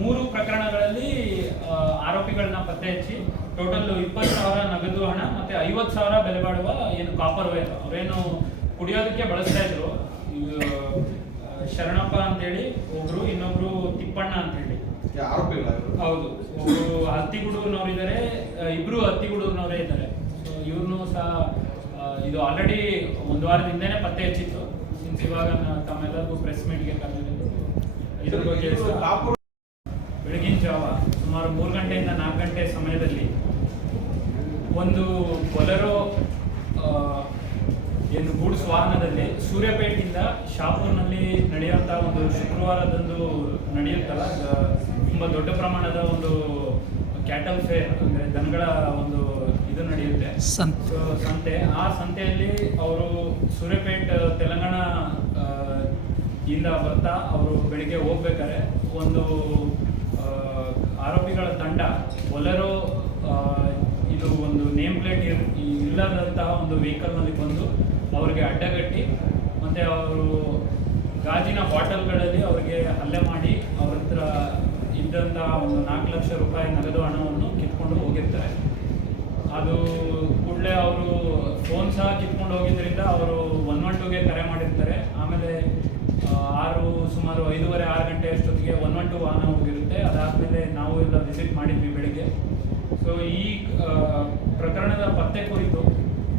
ಮೂರು ಪ್ರಕರಣಗಳಲ್ಲಿ ಆರೋಪಿಗಳನ್ನ ಪತ್ತೆ ಹಚ್ಚಿ ಟೋಟಲ್ ಇಪ್ಪತ್ತು ಸಾವಿರ ನಗದು ಹಣ ಮತ್ತೆ ಐವತ್ತು ಸಾವಿರ ಬೆಲೆ ಬಾಳುವ ಏನು ಕಾಪರ್ ವೇರ್ ಅವರೇನು ಕುಡಿಯೋದಕ್ಕೆ ಬಳಸ್ತಾ ಇದ್ರು. ಶರಣಪ್ಪ ಅಂತೇಳಿ ಒಬ್ರು ಇನ್ನೊಬ್ರು ತಿಪ್ಪಣ್ಣ ಅಂತೇಳಿ. ಹೇಳಿ ಇವರು. ಹೌದು. ಒಬ್ರು ಹತ್ತಿಗುಡೂರ್ನವ್ರಿದ್ದಾರೆ ಇಬ್ರು ಹತ್ತಿಗುಡೂರ್ನವರೇ ಇದ್ದಾರೆ. ಇವ್ರನ್ನು ಸಹ ಇದು ಆಲ್ರೆಡಿ ಒಂದು ವಾರದಿಂದನೇ ಪತ್ತೆ ಹಚ್ಚಿತ್ತು ಸಿನ್ಸ್ ಇವಾಗ ತಮ್ಮೆಲ್ಲರಿಗೂ ಪ್ರೆಸ್ ಮೀಟ್ಗೆ ಕರೆದಿದ್ದು ಇದ್ರ ಬಗ್ಗೆ ಬೆಳಗಿನ ಜಾವ ಸುಮಾರು ಮೂರು ಗಂಟೆಯಿಂದ ನಾಲ್ಕು ಗಂಟೆ ಸಮಯದಲ್ಲಿ ಒಂದು ಬೊಲೆರೋ ಆ, ಏನು ಗೂಡ್ಸ್ ವಾಹನದಲ್ಲಿ ಸೂರ್ಯಪೇಟೆಯಿಂದ ಶಾಪೂರ್ನಲ್ಲಿ ನಡೆಯುವಂಥ ಒಂದು ಶುಕ್ರವಾರದಂದು ನಡೆಯುತ್ತಲ್ಲ ತುಂಬ ದೊಡ್ಡ ಪ್ರಮಾಣದ ಒಂದು ಕ್ಯಾಟಲ್ ಫೇರ್ ಅಂದರೆ ದನಗಳ ಒಂದು ಇದು ನಡೆಯುತ್ತೆ ಸಂತೆ. ಆ ಸಂತೆಯಲ್ಲಿ ಅವರು ಸೂರ್ಯಪೇಟ್ ತೆಲಂಗಾಣ ಇಂದ ಬರ್ತಾ ಅವರು ಬೆಳಿಗ್ಗೆ ಹೋಗ್ಬೇಕಾದ್ರೆ ಒಂದು ಆರೋಪಿಗಳ ತಂಡ ಒಲೆರೋ ಇದು ಒಂದು ನೇಮ್ ಪ್ಲೇಟ್ ಇಲ್ಲದಂತಹ ಒಂದು ವೆಹಿಕಲ್ನಲ್ಲಿ ಬಂದು ಅವರಿಗೆ ಅಡ್ಡಗಟ್ಟಿ ಮತ್ತೆ ಅವರು ಗಾಜಿನ ಬಾಟಲ್ಗಳಲ್ಲಿ ಅವರಿಗೆ ಹಲ್ಲೆ ಮಾಡಿ ಅವ್ರ ಹತ್ರ ಇದ್ದಂತಹ ಒಂದು ನಾಲ್ಕು ಲಕ್ಷ ರೂಪಾಯಿ ನಗದು ಹಣವನ್ನು ಕಿತ್ಕೊಂಡು ಹೋಗಿರ್ತಾರೆ. ಅದು ಕೂಡಲೇ ಅವರು ಫೋನ್ ಸಹ ಕಿತ್ಕೊಂಡು ಹೋಗಿದ್ದರಿಂದ ಅವರು ಒನ್ ಒನ್ ಟೂಗೆ ಕರೆ ಮಾಡಿರ್ತಾರೆ. ಆಮೇಲೆ ಆರು ಸುಮಾರು ಐದೂವರೆ, ಆರು ಗಂಟೆ ಅಷ್ಟೊತ್ತಿಗೆ ಒನ್ ಒನ್ ಟು ವಾಹನ ಹೋಗಿರುತ್ತೆ. ಅದಾದಮೇಲೆ ನಾವು ಎಲ್ಲ ವಿಸಿಟ್ ಮಾಡಿದ್ವಿ ಬೆಳಿಗ್ಗೆ. ಸೊ ಈ ಪ್ರಕರಣದ ಪತ್ತೆ ಕುರಿತು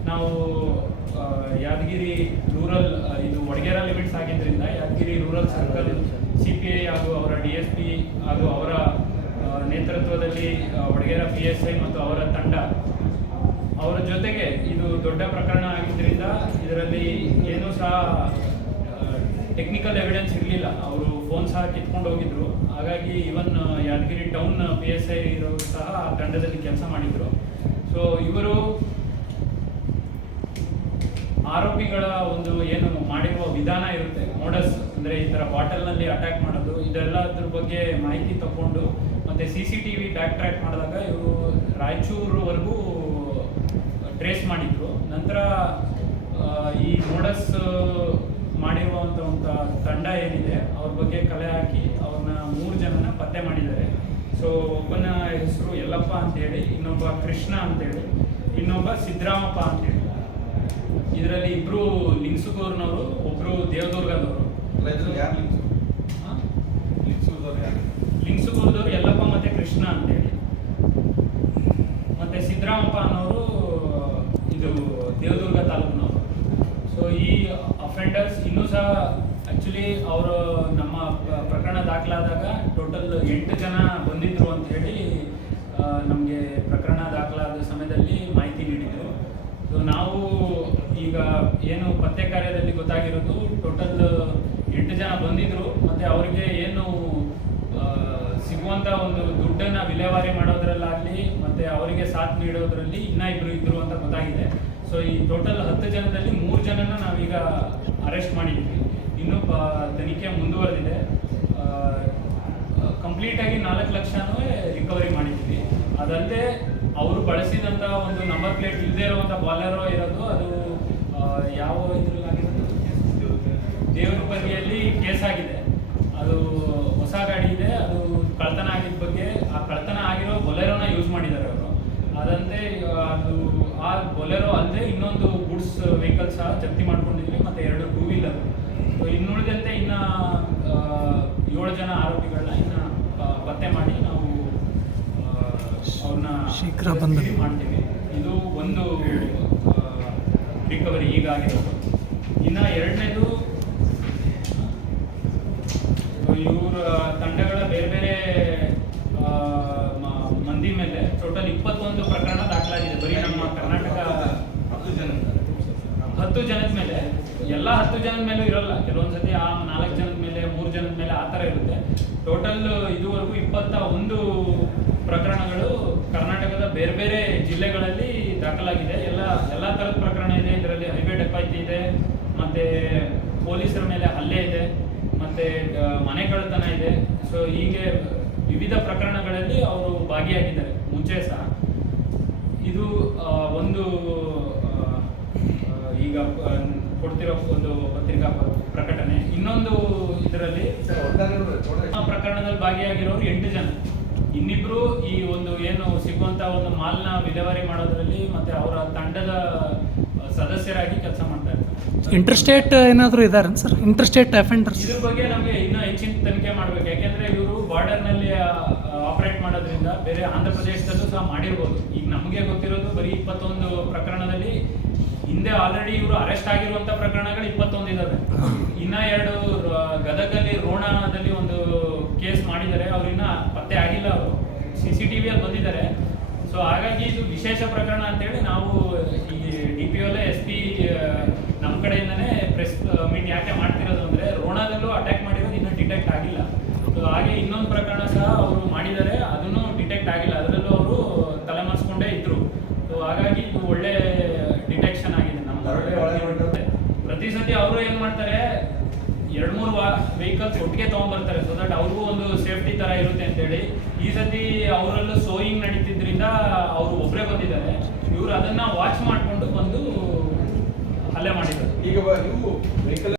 ನಾವು ಯಾದಗಿರಿ ರೂರಲ್ ಇದು ವಡಗೇರ ಲಿಮಿಟ್ಸ್ ಆಗಿದ್ದರಿಂದ Yadgiri rural circle C P I ಹಾಗೂ ಅವರ ಡಿ ಎಸ್ ಪಿ ಹಾಗೂ ಅವರ ನೇತೃತ್ವದಲ್ಲಿ ಒಡಗೇರ ಪಿ ಎಸ್ ಐ ಮತ್ತು ಅವರ ತಂಡ, ಅವರ ಜೊತೆಗೆ ಇದು ದೊಡ್ಡ ಪ್ರಕರಣ ಆಗಿದ್ದರಿಂದ ಇದರಲ್ಲಿ ಏನೂ ಸಹ ಟೆಕ್ನಿಕಲ್ ಎವಿಡೆನ್ಸ್ ಇರಲಿಲ್ಲ. ಅವರು ಫೋನ್ ಸಹ ಕಿತ್ಕೊಂಡು ಹೋಗಿದ್ರು. ಹಾಗಾಗಿ ಇವನ್ Yadgiri town P S I ಇರೋರು ಸಹ ಆ ತಂಡದಲ್ಲಿ ಕೆಲಸ ಮಾಡಿದ್ರು. ಸೊ ಇವರು ಆರೋಪಿಗಳ ಒಂದು ಏನು ಮಾಡಿರುವ ವಿಧಾನ ಇರುತ್ತೆ. ಮೋಡಸ್ ಅಂದ್ರೆ ಈ ತರ ಬಾಟಲ್ನಲ್ಲಿ ಅಟ್ಯಾಕ್ ಮಾಡೋದು. ಇದೆಲ್ಲದ್ರ ಬಗ್ಗೆ ಮಾಹಿತಿ ತಕೊಂಡು ಮತ್ತೆ C C T V back track ಮಾಡಿದಾಗ ಇವರು ರಾಯಚೂರುವರೆಗೂ ಟ್ರೇಸ್ ಮಾಡಿದ್ರು. ನಂತರ ಈ ಮೋಡಸ್ ಮಾಡಿರುವಂತ ಒಂದು ತಂಡ ಏನಿದೆ ಅವ್ರ ಬಗ್ಗೆ ಕಲೆ ಹಾಕಿ ಅವ್ರನ್ನ ಮೂರು ಜನನ ಪತ್ತೆ ಮಾಡಿದ್ದಾರೆ. ಸೊ ಒಬ್ಬನ ಹೆಸರು ಯಲ್ಲಪ್ಪ ಅಂತೇಳಿ ಇನ್ನೊಬ್ಬ ಕೃಷ್ಣ ಅಂತೇಳಿ ಇನ್ನೊಬ್ಬ ಸಿದ್ದರಾಮಪ್ಪ ಅಂತೇಳಿ ಇದರಲ್ಲಿ ಇಬ್ರು ಲಿಂಗ್ಸುಗೂರ್ನವರು ಒಬ್ರು ದೇವದುರ್ಗದವರು. ಲಿಂಗ್ಸುಗೂರ್ದವ್ರು ಯಲ್ಲಪ್ಪ ಮತ್ತೆ ಕೃಷ್ಣ ಅಂತೇಳಿ ಮತ್ತೆ ಸಿದ್ದರಾಮಪ್ಪ ಅನ್ನೋರು ಇದು ದೇವದುರ್ಗ ತಾಲೂಕಿನವರು ಸೊ ಈ ಅಫೆಂಡರ್ಸ್ ಇನ್ನೂ ಆಕ್ಚುಲಿ ಅವರು ನಮ್ಮ ಪ್ರಕರಣ ದಾಖಲಾದಾಗ ಟೋಟಲ್ ಎಂಟು ಜನ ಬಂದಿದ್ರು ಅಂತ ಹೇಳಿ ನಮಗೆ ಪ್ರಕರಣ ದಾಖಲಾದ ಸಮಯದಲ್ಲಿ ಮಾಹಿತಿ ನೀಡಿದರು. ಸೊ ನಾವು ಈಗ ಏನು ಪತ್ತೆ ಕಾರ್ಯದಲ್ಲಿ ಗೊತ್ತಾಗಿರೋದು ಟೋಟಲ್ ಎಂಟು ಜನ ಬಂದಿದ್ರು, ಮತ್ತೆ ಅವರಿಗೆ ಏನು ಸಿಗುವಂಥ ಒಂದು ದುಡ್ಡನ್ನ ವಿಲೇವಾರಿ ಮಾಡೋದ್ರಲ್ಲಾಗಲಿ, ಮತ್ತೆ ಅವರಿಗೆ ಸಾಥ್ ನೀಡೋದ್ರಲ್ಲಿ ಇನ್ನ ಇಬ್ಬರು ಇದ್ದರು ಅಂತ ಗೊತ್ತಾಗಿದೆ. ಸೊ ಈ ಟೋಟಲ್ ಹತ್ತು ಜನದಲ್ಲಿ ಮೂರು ಜನನ ನಾವೀಗ ಅರೆಸ್ಟ್ ಮಾಡಿದ್ವಿ. ಇನ್ನು ತನಿಖೆ ಮುಂದುವರೆದಿದೆ. ಕಂಪ್ಲೀಟ್ ಆಗಿ ನಾಲ್ಕು ಲಕ್ಷನೂ ರಿಕವರಿ ಮಾಡಿದ್ವಿ. ಅದಲ್ಲದೆ, ಅವರು ಬಳಸಿದಂತ ಒಂದು ನಂಬರ್ ಪ್ಲೇಟ್ ಇಲ್ಲದೆ ಇರುವಂಥ ಬಾಲರೋ ಇರೋದು, ಅದು ಯಾವ ಇದ್ರಲ್ಲಾಗಿರೋದು ದೇವರ ಬಗೆಯಲ್ಲಿ ಕೇಸ್ ಆಗಿದೆ. ಅದು ಹೊಸ ಗಾಡಿ ಇದೆ, ಅದು ಕಳ್ಳತನ ಆಗಿದ್ದ ಬಗ್ಗೆ, ಆ ಕಳ್ಳತನ ಆಗಿರೋ ಬೊಲೆರೋನ ಯೂಸ್ ಮಾಡಿದ್ದಾರೆ ಅವರು. ಅದಂತೆ ಬೊಲೆರೋ ಅಲ್ಲದೆ ಇನ್ನೊಂದು ಗುಡ್ಸ್ ವೆಹಿಕಲ್ ಸಹ ಜಪ್ತಿ ಮಾಡ್ಕೊಂಡಿದ್ವಿ ಮತ್ತೆ ಎರಡು ಟೂ ವೀಲರ್ ಇನ್ನುಳಿದಂತೆ ಇನ್ನ ಏಳು ಜನ ಆರೋಪಿಗಳನ್ನ ಇನ್ನ ಪತ್ತೆ ಮಾಡಿ ನಾವು ಅವ್ರನ್ನ ಶೀಘ್ರ ಬಂಧನ. ಮಾಡ್ತೀವಿ ಇದು ಒಂದು ರಿಕವರಿ ಈಗ ಆಗಿರೋದು ಇನ್ನ ಎರಡನೇದು ಇವರ ತಂಡಗಳ ಬೇರೆ ಬೇರೆ ಮಂದಿ ಮೇಲೆ ಟೋಟಲ್ ಇಪ್ಪತ್ತೊಂದು ಪ್ರಕರಣ ದಾಖಲಾಗಿದೆ ಬರೀ ನಮ್ಮ ಕರ್ನಾಟಕ ಹತ್ತು ಜನ ಹತ್ತು ಜನದ ಮೇಲೆ, ಎಲ್ಲ ಹತ್ತು ಜನದ ಮೇಲೂ ಇರಲ್ಲ. ಕೆಲವೊಂದ್ಸತಿ ಆ ನಾಲ್ಕು ಜನದ ಮೇಲೆ, ಮೂರು ಜನದ ಮೇಲೆ ಆ ಥರ ಇರುತ್ತೆ. ಟೋಟಲ್ ಇದುವರೆಗೂ ಇಪ್ಪತ್ತ ಒಂದು ಪ್ರಕರಣಗಳು ಕರ್ನಾಟಕದ ಬೇರೆ ಬೇರೆ ಜಿಲ್ಲೆಗಳಲ್ಲಿ ದಾಖಲಾಗಿದೆ. ಎಲ್ಲ ಎಲ್ಲ ಥರದ ಪ್ರಕರಣ ಇದೆ. ಇದರಲ್ಲಿ ಹೈವೇ ಡಕಾಯಿತಿ ಇದೆ, ಮತ್ತೆ ಪೊಲೀಸರ ಮೇಲೆ ಹಲ್ಲೆ ಇದೆ, ಮತ್ತು ಮನೆ ಕಳ್ಳತನ ಇದೆ. ಸೊ ಹೀಗೆ ವಿವಿಧ ಪ್ರಕರಣಗಳಲ್ಲಿ ಅವರು ಭಾಗಿಯಾಗಿದ್ದಾರೆ. ಮುಂಚೆ ಸಹ. ಇದು ಒಂದು ಕೊಡ್ತಿರೋ ಒಂದು ಪತ್ರಿಕಾ ಪ್ರಕಟಣೆ. ಇನ್ನೊಂದು ಇದರಲ್ಲಿ ಪ್ರಕರಣದಲ್ಲಿ ಭಾಗಿಯಾಗಿರೋರು ಎಂಟು ಜನ. ಇನ್ನಿಬ್ರು ಈ ಒಂದು ಏನು ಸಿಗುವಂತ ಒಂದು ಮಾಲ್ನ ವಿಲೇವಾರಿ ಮಾಡೋದ್ರಲ್ಲಿ ಮತ್ತೆ ಅವರ ತಂಡದ ಸದಸ್ಯರಾಗಿ ಕೆಲಸ ಮಾಡ್ತಾ ಇರ್ತಾರೆ. ಇಂಟರ್ಸ್ಟೇಟ್ ಏನಾದರೂ ಇದಾರೆ ಸರ್? ಇಂಟರ್ಸ್ಟೇಟ್ ಅಫೆಂಡರ್ಸ್ ಇದ್ರ ಬಗ್ಗೆ ನಮಗೆ ಇನ್ನೂ ಹೆಚ್ಚಿನ ತನಿಖೆ ಮಾಡ್ಬೇಕು. ಯಾಕೆಂದ್ರೆ ಇವರು ಬಾರ್ಡರ್ನಲ್ಲಿ ಆಪರೇಟ್ ಮಾಡೋದ್ರಿಂದ ಬೇರೆ ಆಂಧ್ರ ಪ್ರದೇಶದಲ್ಲೂ ಸಹ ಮಾಡಿರ್ಬೋದು. ಈಗ ನಮಗೆ ಗೊತ್ತಿರೋದು ಬರೀ ಇಪ್ಪತ್ತೊಂದು ಪ್ರಕರಣದಲ್ಲಿ ಹಿಂದೆ ಆಲ್ರೆಡಿ ಇವರು ಅರೆಸ್ಟ್ ಆಗಿರುವಂತ ಪ್ರಕರಣಗಳು ಇಪ್ಪತ್ತೊಂದು ಇದಾವೆ. ಇನ್ನ ಎರಡು ಗದಗಲ್ಲಿ ರೋಣದಲ್ಲಿ ಒಂದು ಕೇಸ್ ಮಾಡಿದ್ದಾರೆ. ಅವ್ರಿನ್ನ ಪತ್ತೆ ಆಗಿಲ್ಲ ಅವರು. ಸಿ ಸಿ ಟಿ ವಿಯಲ್ಲಿ ಬಂದಿದ್ದಾರೆ. ಸೊ ಹಾಗಾಗಿ ಇದು ವಿಶೇಷ ಪ್ರಕರಣ ಅಂತೇಳಿ ನಾವು ಈ ಡಿ ಪಿ ಒಲೆ ಎಸ್ ಪಿ ನಮ್ಮ ಕಡೆಯಿಂದನೇ ಪ್ರೆಸ್ ಮೀಟ್ ಯಾಕೆ ಮಾಡ್ತಿರೋದು ಅಂದ್ರೆ ರೋಣದಲ್ಲೂ ಅಟ್ಯಾಕ್ ಮಾಡಿರೋದು ಇನ್ನೂ ಡಿಟೆಕ್ಟ್ ಆಗಿಲ್ಲ ಸೊ ಹಾಗೆ ಇನ್ನೊಂದು ಪ್ರಕರಣ ಸಹ ಅವರು ಮಾಡಿದ್ದಾರೆ ಅದನ್ನು ಡಿಟೆಕ್ಟ್ ಆಗಿಲ್ಲ ಅದರಲ್ಲೂ ಅವರು ತಲೆಮರೆಸ್ಕೊಂಡೇ ಇದ್ರು ಸೊ ಹಾಗಾಗಿ ಇದು ಒಳ್ಳೆ ಡಿಟೆಕ್ಷನ್ ಆಗಿದೆ ದರೋಡೆ ಒಳಗೆ ನಮ್ಮ ಬಿಟ್ಟರೆ? ಸತಿ ಅವರು ಏನ್ ಮಾಡ್ತಾರೆ? ಎರಡ್ ಮೂರು ವೆಹಿಕಲ್ಸ್ ಒಟ್ಟಿಗೆ ತಗೊಂಡ್ಬರ್ತಾರೆ ಸೊ ದಟ್ ಅವ್ರಿಗೂ ಒಂದು ಸೇಫ್ಟಿ ತರ ಇರುತ್ತೆ ಅಂತ ಹೇಳಿ ಈ ಸತಿ ಅವರಲ್ಲೂ ಸೋಯಿಂಗ್ ನಡೀತಿದ್ರಿಂದ ಅವರು ಒಬ್ಬರೇ ಬಂದಿದ್ದಾರೆ. ಇವರು ಅದನ್ನ ವಾಚ್ ಮಾಡ್ಕೊಂಡು ಬಂದು ಹಲ್ಲೆ ಮಾಡಿದ್ದಾರೆ. ಈಗ ನೀವು ವೆಹಿಕಲ್